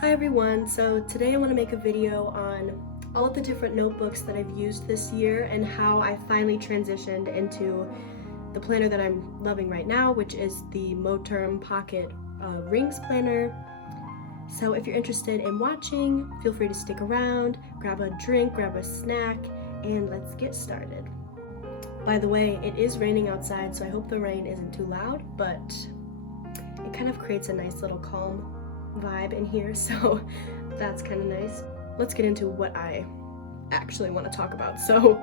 Hi everyone, so today I want to make a video on all of the different notebooks that I've used this year and how I finally transitioned into the planner that I'm loving right now, which is the Moterm Pocket Rings Planner. So if you're interested in watching, feel free to stick around, grab a drink, grab a snack, and let's get started. By the way, it is raining outside, so I hope the rain isn't too loud, but it kind of creates a nice little calm vibe in here, so that's kind of nice. Let's get into what I actually want to talk about. So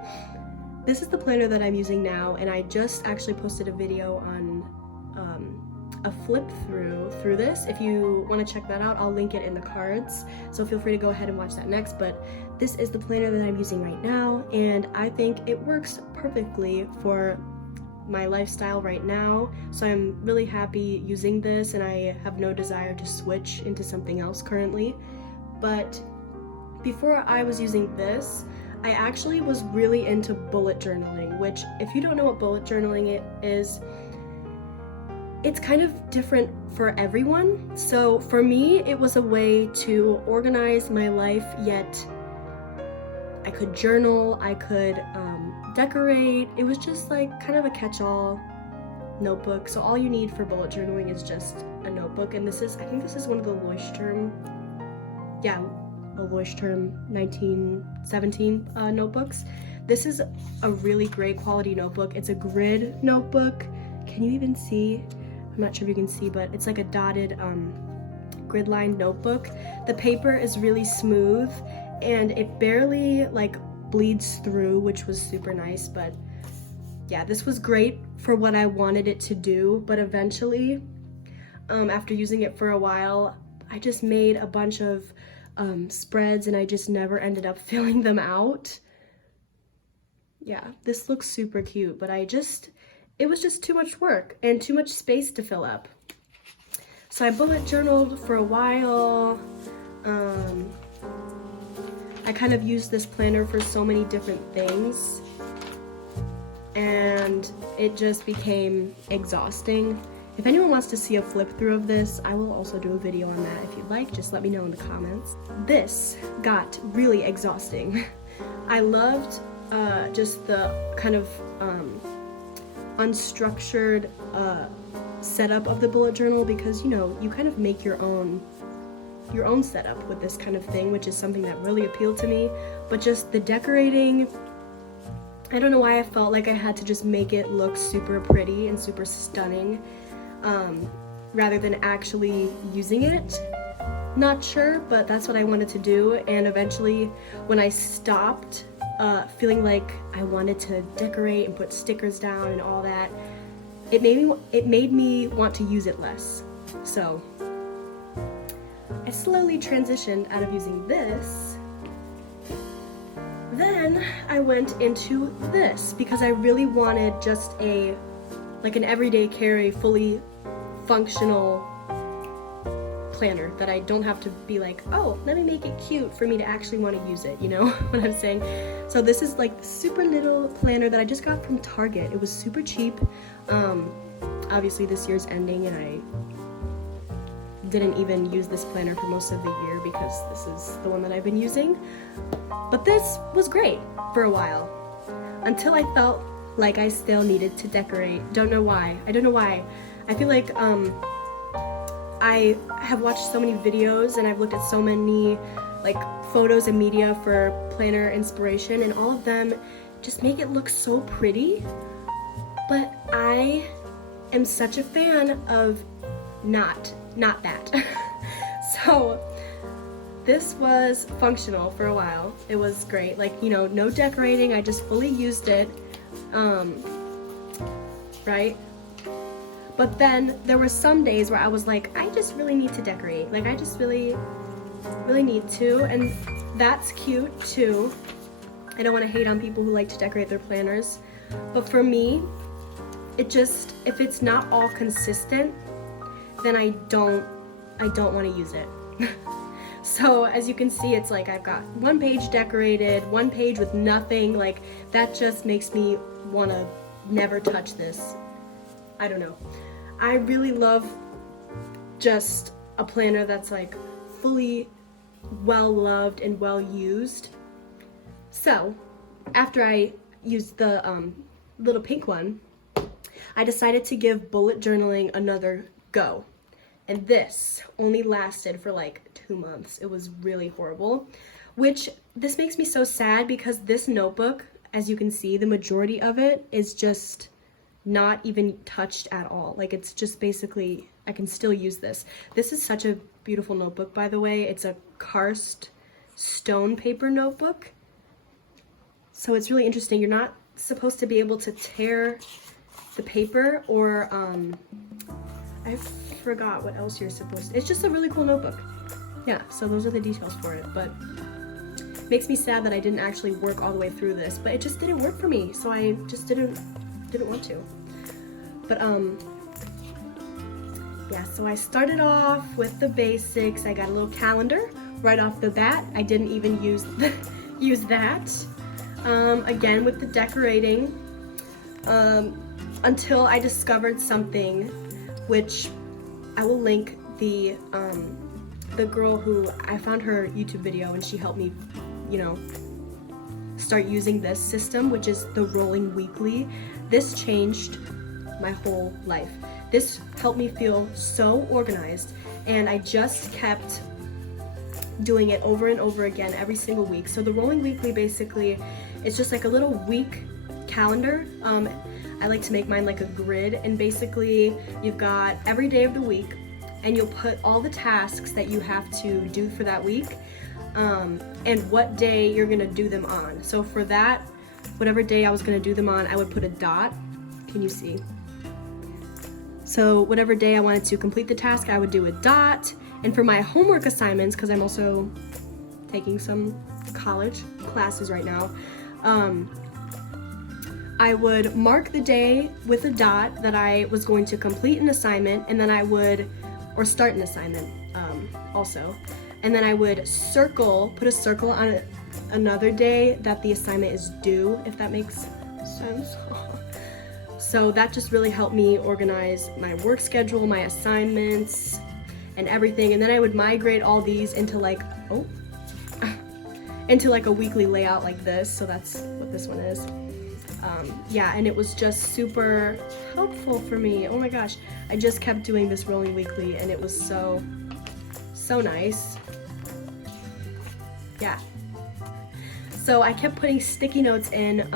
this is the planner that I'm using now, and I just actually posted a video on a flip through this. If you want to check that out, I'll link it in the cards, so feel free to go ahead and watch that next. But this is the planner that I'm using right now, and I think it works perfectly for my lifestyle right now, so I'm really happy using this, and I have no desire to switch into something else currently. But before I was using this, I actually was really into bullet journaling, which, if you don't know what bullet journaling is, it's kind of different for everyone. So for me, it was a way to organize my life, yet I could journal, I could decorate. It was just like kind of a catch-all notebook. So all you need for bullet journaling is just a notebook. And this is, I think this is one of the Leuchtturm 1917 notebooks. This is a really great quality notebook. It's a grid notebook. Can you even see? I'm not sure if you can see, but it's like a dotted grid lined notebook. The paper is really smooth and it barely like bleeds through, which was super nice. But yeah, this was great for what I wanted it to do. But eventually, after using it for a while, I just made a bunch of spreads and I just never ended up filling them out. Yeah, this looks super cute, but it was just too much work and too much space to fill up. So I bullet journaled for a while. I kind of used this planner for so many different things, and it just became exhausting. If anyone wants to see a flip through of this, I will also do a video on that. If you'd like, just let me know in the comments. This got really exhausting. I loved just the kind of unstructured setup of the bullet journal, because you kind of make your own setup with this kind of thing, which is something that really appealed to me. But just the decorating, I don't know why I felt like I had to just make it look super pretty and super stunning, rather than actually using it. Not sure, but that's what I wanted to do. And eventually, when I stopped feeling like I wanted to decorate and put stickers down and all that, it made me want to use it less. So I slowly transitioned out of using this. Then I went into this because I really wanted just an everyday carry, fully functional planner that I don't have to be like, oh, let me make it cute for me to actually want to use it, you know what I'm saying? So this is like the super little planner that I just got from Target. It was super cheap. Obviously this year's ending and I didn't even use this planner for most of the year because this is the one that I've been using. But this was great for a while, until I felt like I still needed to decorate. Don't know why. I don't know why. I feel like I have watched so many videos and I've looked at so many like photos and media for planner inspiration, and all of them just make it look so pretty. But I am such a fan of not that. So this was functional for a while. It was great. Like, no decorating. I just fully used it. Right? But then there were some days where I was like, I just really need to decorate. Like, I just really need to. And that's cute too. I don't want to hate on people who like to decorate their planners. But for me, if it's not all consistent, then I don't want to use it. So as you can see, it's like I've got one page decorated, one page with nothing. Like, that just makes me want to never touch this. I don't know. I really love just a planner that's like fully well loved and well used. So after I used the little pink one, I decided to give bullet journaling another go. And this only lasted for like 2 months. It was really horrible, which this makes me so sad because this notebook, as you can see, the majority of it is just not even touched at all. Like, it's just basically, I can still use this. This is such a beautiful notebook, by the way. It's a karst stone paper notebook. So it's really interesting. You're not supposed to be able to tear the paper, or I forgot what else you're supposed to. It's just a really cool notebook. Yeah, so those are the details for it, but makes me sad that I didn't actually work all the way through this, but it just didn't work for me, so I just didn't want to. But yeah, so I started off with the basics. I got a little calendar right off the bat. I didn't even use that. Again, with the decorating, until I discovered something, which I will link the girl who, I found her YouTube video and she helped me, you know, start using this system, which is the rolling weekly. This changed my whole life. This helped me feel so organized, and I just kept doing it over and over again every single week. So the rolling weekly, basically, it's just like a little week calendar. I like to make mine like a grid, and basically you've got every day of the week, and you'll put all the tasks that you have to do for that week, and what day you're gonna do them on. So for that, whatever day I was gonna do them on, I would put a dot. Can you see? So whatever day I wanted to complete the task, I would do a dot. And for my homework assignments, because I'm also taking some college classes right now, I would mark the day with a dot that I was going to complete an assignment, and then I would, or start an assignment also, and then I would put a circle on another day that the assignment is due, if that makes sense. So that just really helped me organize my work schedule, my assignments, and everything. And then I would migrate all these into like, into like a weekly layout like this. So that's what this one is. Yeah, and it was just super helpful for me. Oh my gosh, I just kept doing this rolling weekly, and it was so nice. Yeah. So I kept putting sticky notes in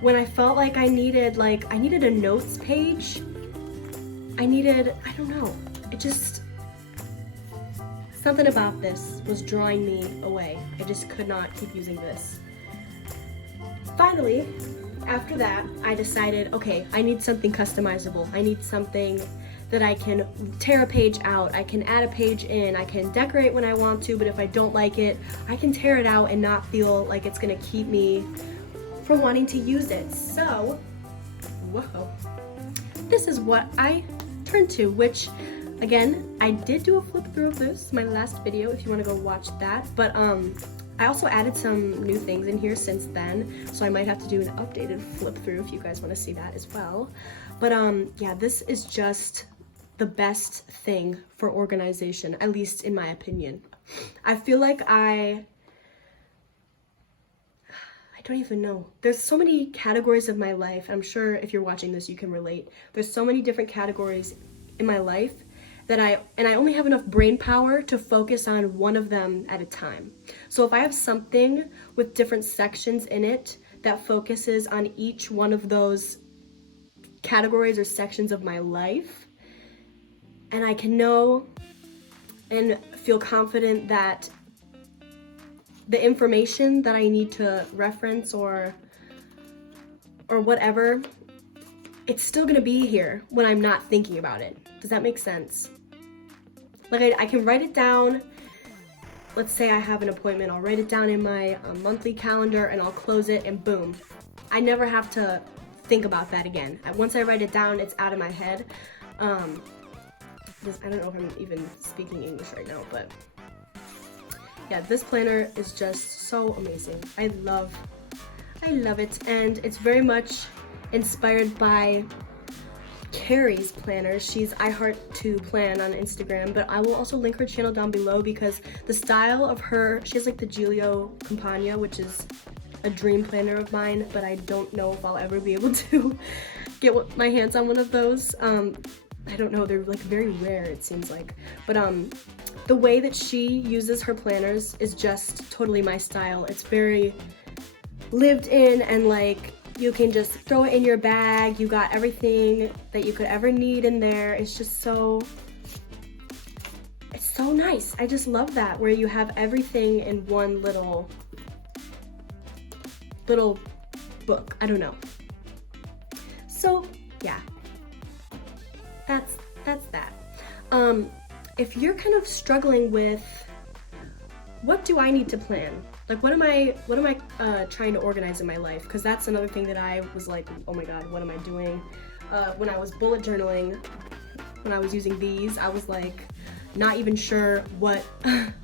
when I felt like I needed a notes page. I don't know, it just, something about this was drawing me away. I just could not keep using this. Finally, after that, I decided, okay, I need something customizable. I need something that I can tear a page out, I can add a page in, I can decorate when I want to, but if I don't like it, I can tear it out and not feel like it's gonna keep me from wanting to use it. So, whoa, this is what I turned to, which, again, I did do a flip through of this, my last video, if you wanna go watch that, but I also added some new things in here since then, so I might have to do an updated flip through if you guys wanna see that as well. But yeah, this is just the best thing for organization, at least in my opinion. I feel like I don't even know. There's so many categories of my life. I'm sure if you're watching this, you can relate. There's so many different categories in my life that I only have enough brain power to focus on one of them at a time. So if I have something with different sections in it that focuses on each one of those categories or sections of my life, and I can know and feel confident that the information that I need to reference or whatever, it's still gonna be here when I'm not thinking about it. Does that make sense? Like I can write it down. Let's say I have an appointment, I'll write it down in my monthly calendar and I'll close it and boom. I never have to think about that again. Once I write it down, it's out of my head. I don't know if I'm even speaking English right now, but yeah, this planner is just so amazing. I love it, and it's very much inspired by Carrie's planners. She's iHeart2Plan on Instagram, but I will also link her channel down below because the style of her, she has like the Giglio Campagna, which is a dream planner of mine, but I don't know if I'll ever be able to get my hands on one of those. I don't know, they're like very rare, it seems like. But the way that she uses her planners is just totally my style. It's very lived in, and like you can just throw it in your bag. You got everything that you could ever need in there. It's just so, it's so nice. I just love that, where you have everything in one little book. I don't know. So yeah, that's that. If you're kind of struggling with what do I need to plan, like what am I trying to organize in my life, because that's another thing that I was like, oh my god, what am I doing? When I was bullet journaling, when I was using these, I was like not even sure what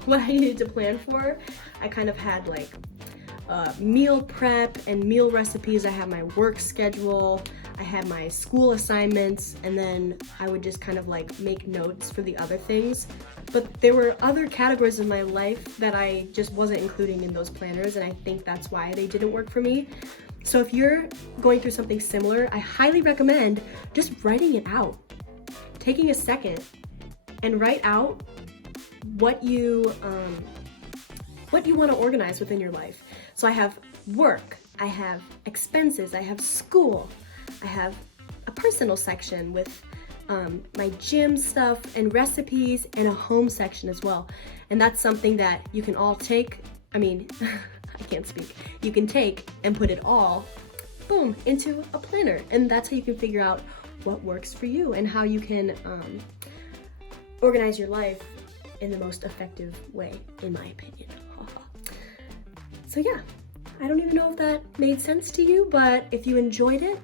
what I needed to plan for. I kind of had like meal prep and meal recipes. I had my work schedule, I had my school assignments, and then I would just kind of like make notes for the other things. But there were other categories in my life that I just wasn't including in those planners, and I think that's why they didn't work for me. So if you're going through something similar, I highly recommend just writing it out. Taking a second and write out what you want to organize within your life. So I have work, I have expenses, I have school, I have a personal section with my gym stuff and recipes, and a home section as well. And that's something that you can all take, I mean, I can't speak. You can take and put it all, boom, into a planner. And that's how you can figure out what works for you and how you can organize your life in the most effective way, in my opinion. So yeah, I don't even know if that made sense to you, but if you enjoyed it,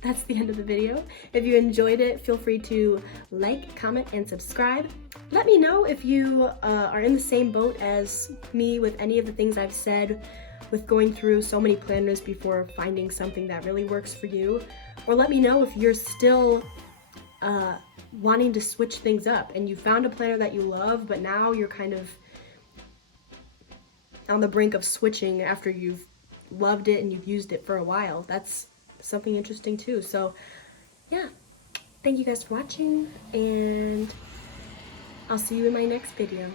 that's the end of the video. If you enjoyed it, feel free to like, comment, and subscribe. Let me know if you are in the same boat as me with any of the things I've said, with going through so many planners before finding something that really works for you. Or let me know if you're still wanting to switch things up and you found a planner that you love, but now you're kind of on the brink of switching after you've loved it and you've used it for a while. That's something interesting too. So yeah, thank you guys for watching, and I'll see you in my next video.